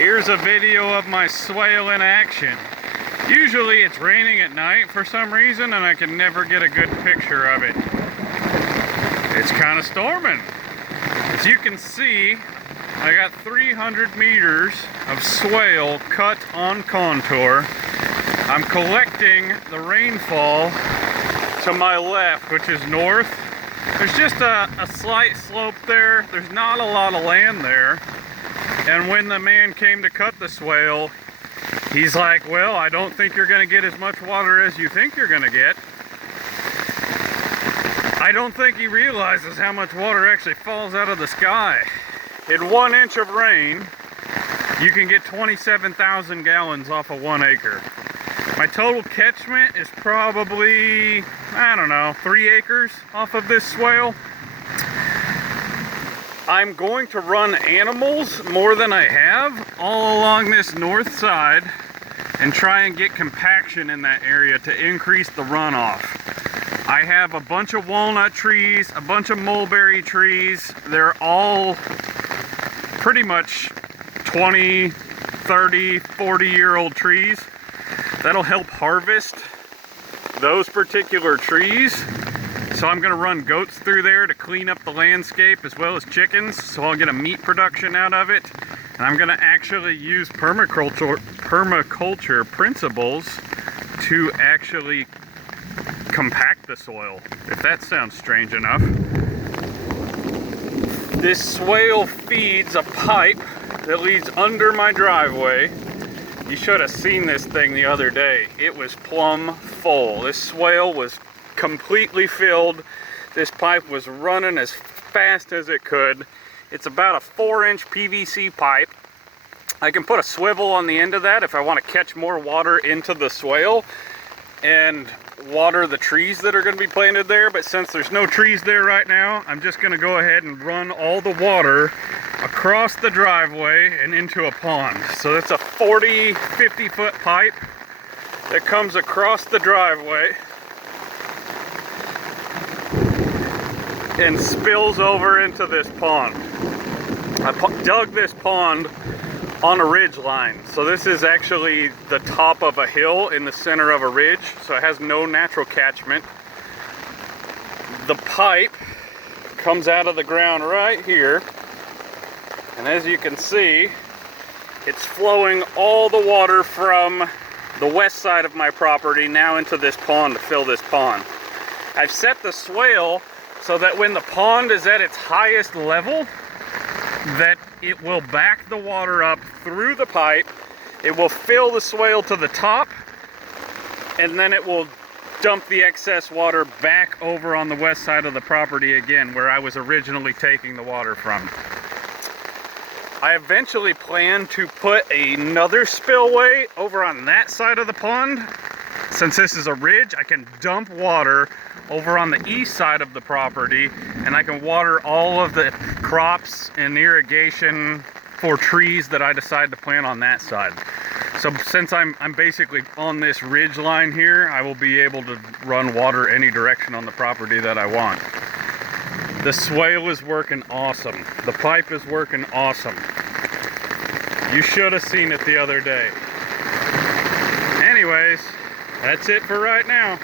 Here's a video of my swale in action. Usually it's raining at night for some reason and I can never get a good picture of it. It's kind of storming. As you can see, I got 300 meters of swale cut on contour. I'm collecting the rainfall to my left, which is north. There's just a slight slope there. There's not a lot of land there. And when the man came to cut the swale, he's like, well, I don't think you're going to get as much water as you think you're going to get. I don't think he realizes how much water actually falls out of the sky. In 1 inch of rain, you can get 27,000 gallons off of 1 acre. My total catchment is probably, I don't know, 3 acres off of this swale. I'm going to run animals more than I have all along this north side and try and get compaction in that area to increase the runoff. I have a bunch of walnut trees, a bunch of mulberry trees. They're all pretty much 20, 30, 40-year-old trees. That'll help harvest those particular trees. So I'm going to run goats through there to clean up the landscape as well as chickens, so I'll get a meat production out of it. And I'm going to actually use permaculture principles to actually compact the soil, if that sounds strange enough. This swale feeds a pipe that leads under my driveway. You should have seen this thing the other day. It was plumb full. This swale was completely filled. This pipe was running as fast as it could. It's about a 4-inch PVC pipe. I can put a swivel on the end of that if I want to catch more water into the swale and water the trees that are going to be planted there. But since there's no trees there right now, I'm just going to go ahead and run all the water across the driveway and into a pond. So it's a 40-50 foot pipe that comes across the driveway and spills over into this pond. I dug this pond on a ridge line. So this is actually the top of a hill in the center of a ridge, so it has no natural catchment. The pipe comes out of the ground right here, and as you can see, it's flowing all the water from the west side of my property now into this pond to fill this pond. I've set the swale so that when the pond is at its highest level, that it will back the water up through the pipe, it will fill the swale to the top, and then it will dump the excess water back over on the west side of the property again, where I was originally taking the water from. I eventually plan to put another spillway over on that side of the pond. Since this is a ridge, I can dump water over on the east side of the property, and I can water all of the crops and irrigation for trees that I decide to plant on that side. So since I'm basically on this ridge line here, I will be able to run water any direction on the property that I want. The swale is working awesome. The pipe is working awesome. You should have seen it the other day. Anyways, that's it for right now.